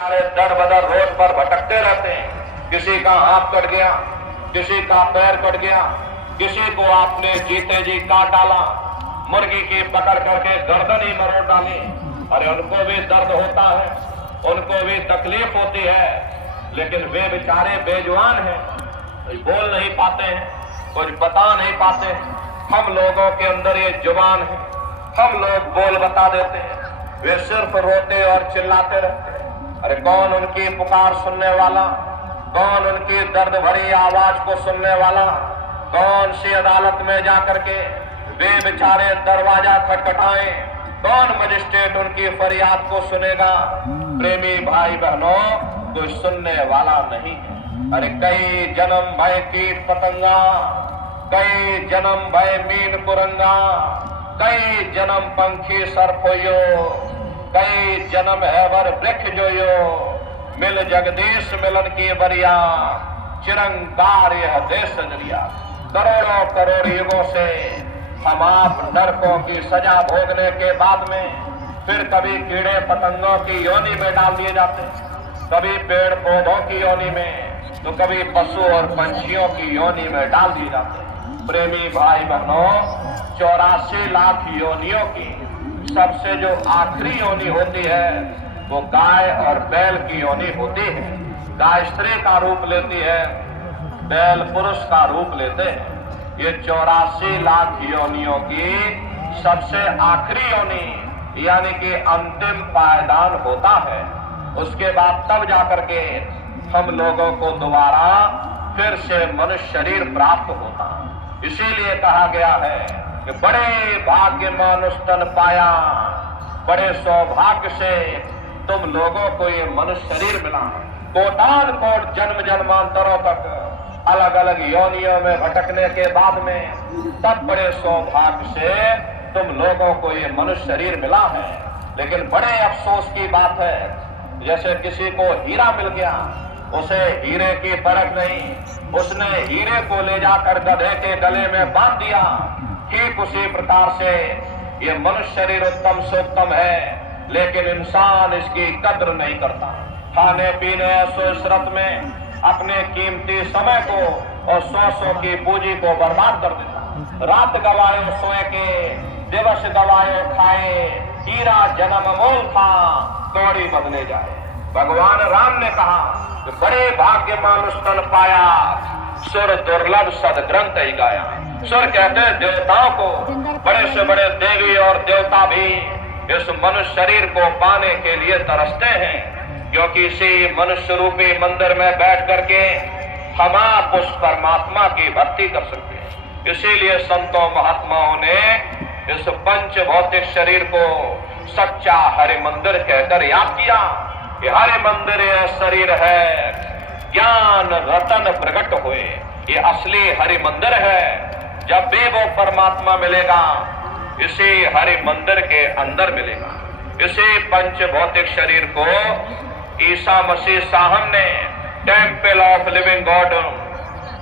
सारे दर बदर रोड पर भटकते रहते हैं। किसी का हाथ कट गया, किसी का पैर कट गया, किसी को आपने जीते जी काट डाला, मुर्गी की पकड़ करके गर्दन ही मरोड़ डाली। अरे उनको भी दर्द होता है, उनको भी तकलीफ होती है, लेकिन वे बेचारे बेजुबान हैं, कुछ बोल नहीं पाते हैं, कुछ बता नहीं पाते हैं। हम लोगों के अंदर ये जुबान है, हम लोग बोल बता देते हैं, वे सिर्फ रोते और चिल्लाते रहते हैं। अरे कौन उनकी पुकार सुनने वाला, कौन उनकी दर्द भरी आवाज को सुनने वाला, कौन सी अदालत में जाकर के वे बेचारे दरवाजा खटखटाएं, कौन मजिस्ट्रेट उनकी फरियाद को सुनेगा। प्रेमी भाई बहनों, कोई सुनने वाला नहीं है। अरे कई जन्म भय कीट पतंगा, कई जन्म भय मीन कुरंगा, कई जन्म पंखी सरफोयो, कई जन्म हैवर वृक्ष जोयो, मिल जगदीश मिलन की बरिया, चिरंगार यह देश जरिया। करोड़ों करोड़ युगों से हम आप नरकों की सजा भोगने के बाद में फिर कभी कीड़े पतंगों की योनि में डाल दिए जाते, कभी पेड़ पौधों की योनि में, तो कभी पशु और पंछियों की योनि में डाल दिए जाते। प्रेमी भाई बहनों, 84 लाख योनियों की सबसे जो आखिरी योनि होती है वो गाय और बैल की योनि होती है। गाय स्त्री का रूप लेती है, बैल पुरुष का रूप लेते हैं। ये 84 लाख योनियों की सबसे आखिरी योनि यानी कि अंतिम पायदान होता है। उसके बाद तब जाकर के हम लोगों को दोबारा फिर से मनुष्य शरीर प्राप्त होता। इसीलिए कहा गया है कि बड़े भाग्यमान उस तन पाया, बड़े सौभाग्य से तुम लोगों को ये मनुष्य शरीर मिला। कोटान कोट जन्म जन्मांतरों तक अलग अलग योनियों में भटकने के बाद में तब बड़े सौभाग्य से तुम लोगों को ये मनुष्य शरीर मिला है। लेकिन बड़े अफसोस की बात है, जैसे किसी को हीरा मिल गया, उसे हीरे की परख नहीं, उसने हीरे को ले जाकर गधे के गले में बांध दिया। ठीक उसी प्रकार से ये मनुष्य शरीर उत्तम से उत्तम है, लेकिन इंसान इसकी कद्र नहीं करता। खाने पीने ऐसो इशरत में अपने कीमती समय को और सौ की पूंजी को बर्बाद कर देता। रात गवाए सोए के, दिवस गवाए खाए, हीरा जन्म मोल था, कौड़ी बदले जाए। भगवान राम ने कहा कि बड़े भाग्यमान उस तन पाया, सुर दुर्लभ सदग्रंथ ही गाया। सुर कहते हैं देवताओं को, बड़े से बड़े देवी और देवता भी इस मनुष्य शरीर को पाने के लिए तरसते हैं, क्योंकि इसी मनुष्य रूपी मंदिर में बैठ करके हम आप उस परमात्मा की भक्ति कर सकते हैं। इसीलिए संतों महात्माओं ने इस पंच भौतिक शरीर को सच्चा हरि मंदिर कहकर याद किया कि हरि मंदिर यह शरीर है, ज्ञान रतन प्रकट हुए, ये असली हरि मंदिर है। जब भी वो परमात्मा मिलेगा, इसी हरि मंदिर के अंदर मिलेगा। इसी पंच भौतिक शरीर को ईसा मसीह साहब ने टेम्पल ऑफ लिविंग गॉड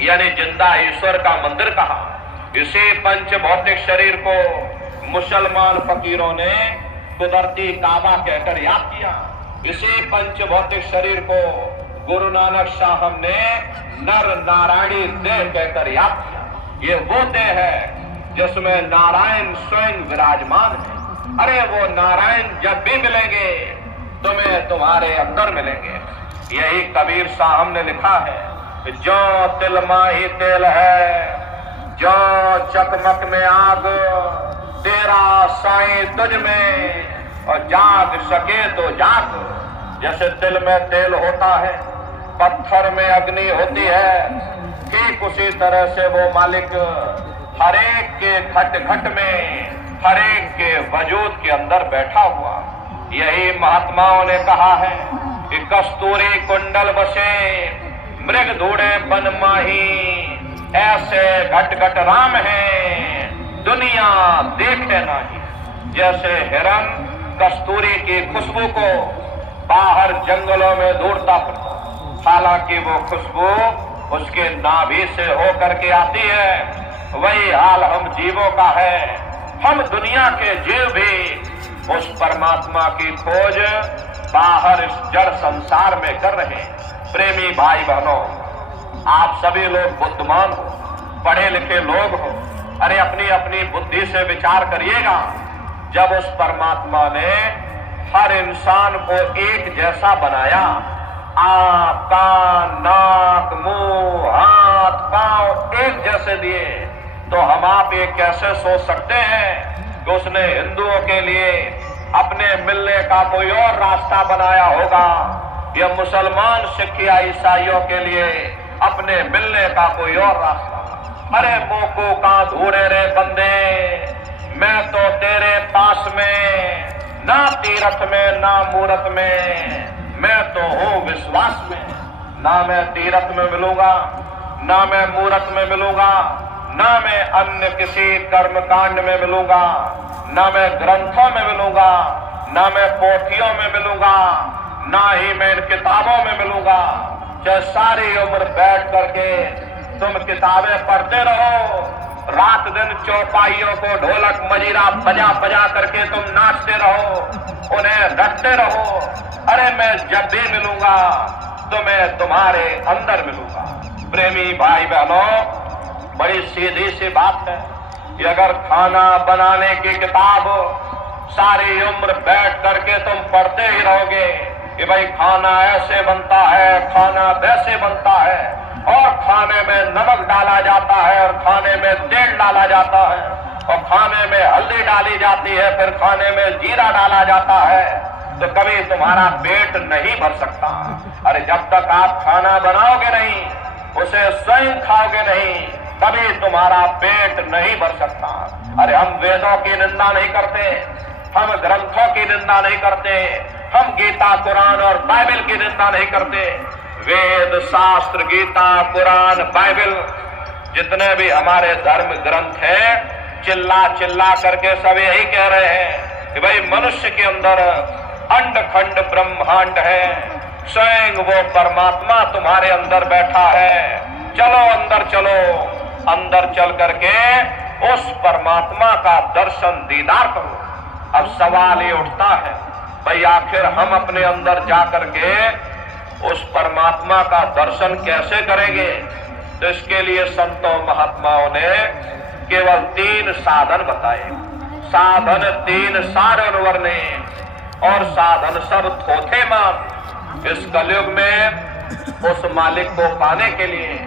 यानी जिंदा ईश्वर का मंदिर कहा। इसी पंच भौतिक शरीर को मुसलमान फकीरों ने कुदरती काबा कहकर याद किया। इसी पंच भौतिक शरीर को गुरु नानक साहब ने नर नारायणी देह कहकर याद किया। ये वो देह है जिसमें नारायण स्वयं विराजमान है। अरे वो नारायण जब भी मिलेंगे तुम्हें तुम्हारे अंदर मिलेंगे। यही कबीर साहब ने लिखा है कि जो तिल माही तेल है, जो चकमक में आग, तेरा साईं तुझ में, और जाग सके तो जाग। जैसे तिल में तेल होता है, पत्थर में अग्नि होती है, ठीक उसी तरह से वो मालिक हरेक के घट घट में, हरेक के वजूद के अंदर बैठा हुआ। यही महात्माओं ने कहा है कि कस्तूरी कुंडल बसे, मृग धूड़े बन माही, ऐसे घट घट राम है, दुनिया देखे नहीं। जैसे हिरन कस्तूरी की खुशबू को बाहर जंगलों में ढूंढता फिरता, हालांकि वो खुशबू उसके नाभि से होकर के आती है, वही हाल हम जीवों का है। हम दुनिया के जीव भी उस परमात्मा की खोज बाहर इस जड़ संसार में कर रहे हैं। प्रेमी भाई बहनों, आप सभी लोग बुद्धिमान हो, पढ़े लिखे लोग हो, अरे अपनी अपनी बुद्धि से विचार करिएगा। जब उस परमात्मा ने हर इंसान को एक जैसा बनाया, आंख, कान, नाक, मुंह, हाथ, पांव एक जैसे दिए, तो हम आप ये कैसे सोच सकते हैं कि उसने हिंदुओं के लिए अपने मिलने का कोई और रास्ता बनाया होगा, या मुसलमान, सिख या ईसाइयों के लिए अपने मिलने का कोई और रास्ता। अरे मोको का ढूंढे रे बंदे, मैं तो तेरे पास में, ना तीरथ में ना मूरत में, मैं तो हूं विश्वास में। ना मैं तीरथ में मिलूंगा, ना मैं मूरत में मिलूंगा, ना मैं अन्य किसी कर्मकांड में मिलूंगा, ना मैं ग्रंथों में मिलूंगा, ना मैं पोथियों में मिलूंगा, ना ही मैं इन किताबों में मिलूंगा। चाहे सारी उम्र बैठ करके तुम किताबें पढ़ते रहो, रात दिन चौपाइयों को ढोलक मजीरा बजा बजा करके तुम नाचते रहो, उन्हें रटते रहो, अरे मैं जब भी मिलूंगा तो मैं तुम्हारे अंदर मिलूंगा। प्रेमी भाई बहनों, बड़ी सीधी सी बात है कि अगर खाना बनाने की किताब सारी उम्र बैठ करके तुम पढ़ते ही रहोगे कि भाई खाना ऐसे बनता है, खाना वैसे बनता है, और खाने में नमक डाला जाता है, और खाने में तेल डाला जाता है, और खाने में हल्दी डाली जाती है, फिर खाने में जीरा डाला जाता है, तो कभी तुम्हारा पेट नहीं भर सकता। अरे जब तक आप खाना बनाओगे नहीं, उसे स्वयं खाओगे नहीं, कभी तुम्हारा पेट नहीं भर सकता। अरे हम वेदों की निंदा नहीं करते, हम ग्रंथों की निंदा नहीं करते, हम गीता, कुरान और बाइबल की निंदा नहीं करते। वेद, शास्त्र, गीता, कुरान, बाइबल, जितने भी हमारे धर्म ग्रंथ हैं, चिल्ला चिल्ला करके सब यही कह रहे हैं कि भाई मनुष्य के अंदर अंड खंड ब्रह्मांड है, स्वयं वो परमात्मा तुम्हारे अंदर बैठा है। चलो अंदर चलो, अंदर चल करके उस परमात्मा का दर्शन दीदार करो। अब सवाल ये उठता है, भाई आखिर हम अपने अंदर जा करके उस परमात्मा का दर्शन कैसे करेंगे? तो इसके लिए संतों महात्माओं ने केवल 3 साधन बताए। साधन 3 सारे ने, और साधन सब थोथे मान। इस कलयुग में उस मालिक को पाने के लिए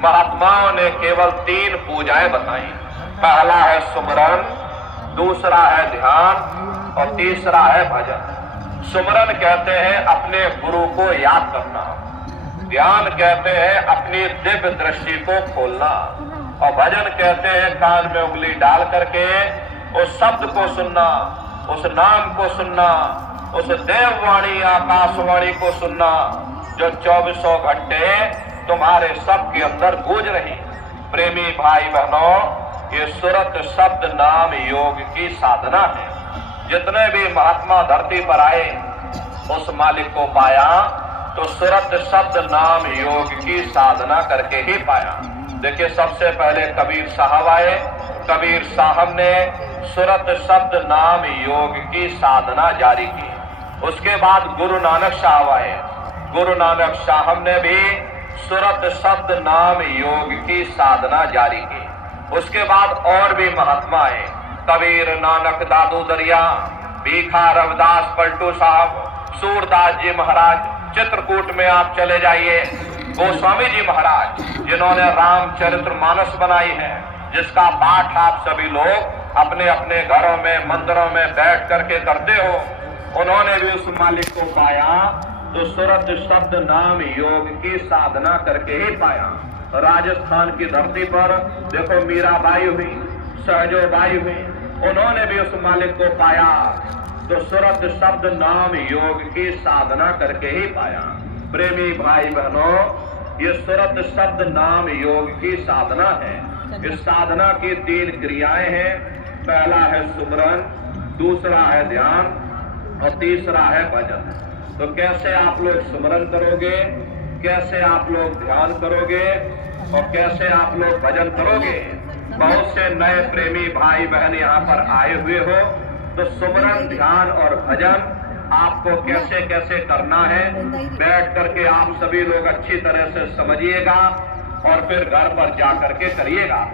महात्माओं ने केवल 3 पूजाएं बताई। पहला है सुमरन, दूसरा है ध्यान, और तीसरा है भजन। सुमरन कहते हैं अपने गुरु को याद करना, ध्यान कहते हैं अपनी दिव्य दृष्टि को खोलना, और भजन कहते हैं कान में उंगली डाल करके उस शब्द को सुनना, उस नाम को सुनना, उस देववाणी आकाशवाणी को सुनना जो 24 घंटे तुम्हारे सबके अंदर गूंज रही। प्रेमी भाई बहनों, ये सुरत शब्द नाम योग की साधना है। जितने भी महात्मा धरती पर आए, उस मालिक को पाया तो सुरत शब्द नाम योग की साधना करके ही पाया। देखिए, सबसे पहले कबीर साहब आए। कबीर साहब ने सुरत शब्द नाम योग की साधना जारी की। उसके बाद गुरु नानक साहब आए। गुरु नानक साहब ने भी सुरत शब्द नाम योग की साधना जारी की। उसके बाद और भी महात्मा आए, कबीर, नानक, दादू दरिया, भीखा, रविदास, पलटू साहब, सूरदास जी महाराज। चित्रकूट में आप चले जाइए, गोस्वामी जी महाराज जिन्होंने रामचरितमानस बनाई है, जिसका पाठ आप सभी लोग अपने अपने घरों में, मंदिरों में बैठ करके करते हो, उन्होंने भी उस मालिक को पाया तो सुरत शब्द नाम योग की साधना करके ही पाया। राजस्थान की धरती पर देखो, मीराबाई हुई, सहजोबाई हुई, उन्होंने भी उस मालिक को पाया तो सुरत शब्द नाम योग की साधना करके ही पाया। प्रेमी भाई बहनों, ये सुरत शब्द नाम योग की साधना है। इस साधना की 3 क्रियाएं हैं। पहला है सुमरन, दूसरा है ध्यान, और तीसरा है भजन। तो कैसे आप लोग सुमरन करोगे, कैसे आप लोग ध्यान करोगे, और कैसे आप लोग भजन करोगे? बहुत से नए प्रेमी भाई बहन यहाँ पर आए हुए हो, तो सुमरन, ध्यान और भजन आपको कैसे कैसे करना है, बैठ करके आप सभी लोग अच्छी तरह से समझिएगा और फिर घर पर जा करके करिएगा।